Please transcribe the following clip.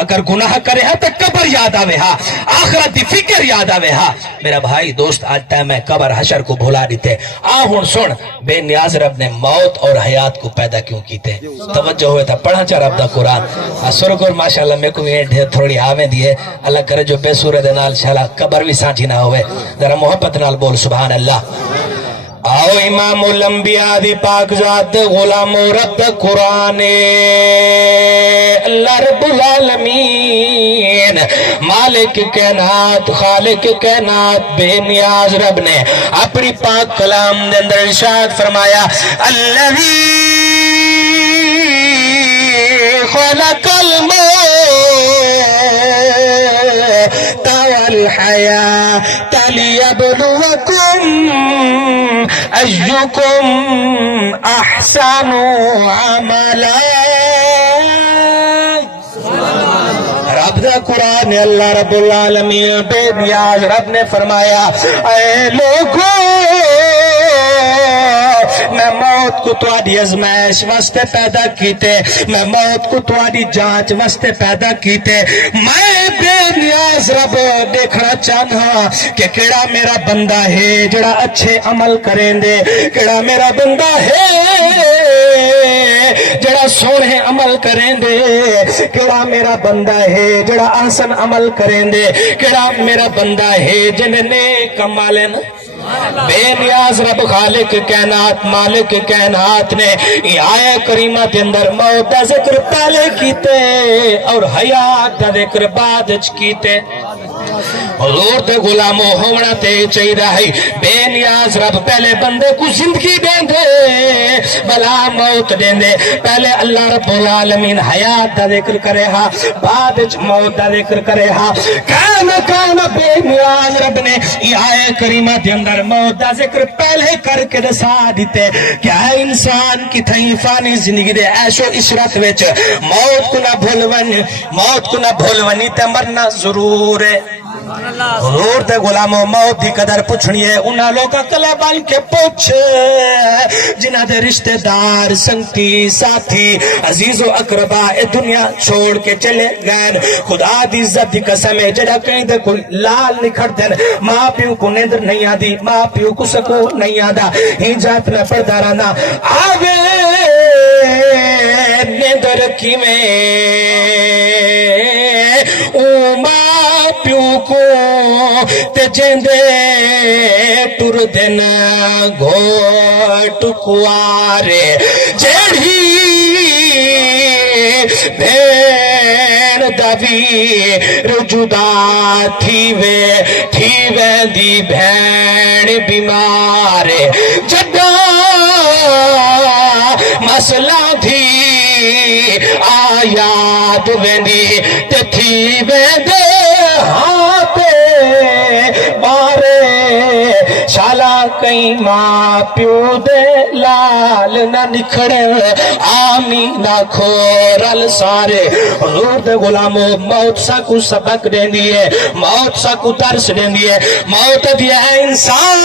اگر گناہ کرے ہاں تو قبر یاد آوے ہاں، آخرت دی فکر یاد آوے ہاں۔ میرا بھائی دوست آج ٹائم ہے قبر حشر کو بھولا دیتے۔ ہن سن بے نیاز رب نے موت اور حیات کو پیدا کیوں کیتے؟ توجہ ہوئے تھا پڑھا چا رب دا قرآن سرگور ماشاءاللہ میں کو یہ تھوڑی آویں دیئے اللہ کرے جو بے سورہ دے نال شاءاللہ قبر بھی سانچی نہ ہوئے، ذرا محبت نال بول سبحان اللہ۔ آؤ امام الانبیاء دی پاک ذات غلام رب قرآن اللہ رب العالمین مالک کائنات خالق کائنات بے نیاز رب نے اپنی پاک کلام دے اندر ارشاد فرمایا الذی خلق الموت والحیاۃ لیبلوکم ایکم احسن عملا۔ رب دا قرآن اللہ رب العالمین بے نیاز رب نے فرمایا اے لوگوں میں موت کو تواڈی ازمائش واسطے پیدا کیتے، میں موت کو تواڈی جانچ واسطے پیدا کیتے۔ میں بے نیاز رب دیکھنا چاہنا کہ کیڑا میرا بندہ ہے جڑا اچھے عمل کریں دے، کیڑا میرا بندہ ہے جڑا سونے عمل کریں دے، کیڑا میرا بندہ ہے جڑا احسن عمل کریں دے، کیڑا میرا بندہ ہے جنہیں نیک عمل بے نیاز رب خالق کائنات مالک کائنات نے یہ آیہ کریمہ کے اندر موت دا ذکر پہلے کیتے اور حیات دا ذکر بعد کیتے۔ حضور دے غلاموں ہونا تے چاہی رہی بے نیاز رب پہلے بندے کو زندگی دیں دے بلا موت دیں دے، پہلے اللہ رب العالمین حیات دا ذکر کرے ہاں بعد موت دا ذکر کرے ہاں۔ کان بے نیاز رب نے یہ آیہ کریمہ دے اندر موت دا ذکر پہلے کر کے دسا دیتے کیا انسان کی تھئی فانی زندگی دے عیش و عشرت وچ موت کو نہ بھولونی تے مرنا ضرور ہے۔ حضور دے غلاموں موت دی قدر پوچھنی ہے انہاں لوگاں کلے بن کے پوچھ جنہاں دے رشتہ دار سنگتی ساتھی عزیز و اقربا اے دنیا چھوڑ کے چلے گئے۔ خدا دی عزت دی قسم ہے جڑا کہیں دے کوئی لال نکھڑ دین ماں پیو کو نیندر نہیں آدی ماں پیو کو سکون نہیں آدا ہی جات میں پردہ رہنا آوے نیندر کی میں او ماں پیو کو تے جیندے ٹر دینا گھوٹ کوارے جیڑی بھین دوی رجدا تھی وے دی بھین بیمارے جدا مسئلہ تھی آیات ویندی تے تھی ویندے ہاتھے بارے شالا کئی ماں پیو دے لال نہ نکھڑے آمی نہ کھورل سارے۔ حضور دے غلاموں موت سا کو سبق دین دیئے موت سا کو درس دین دیئے موت دیا انسان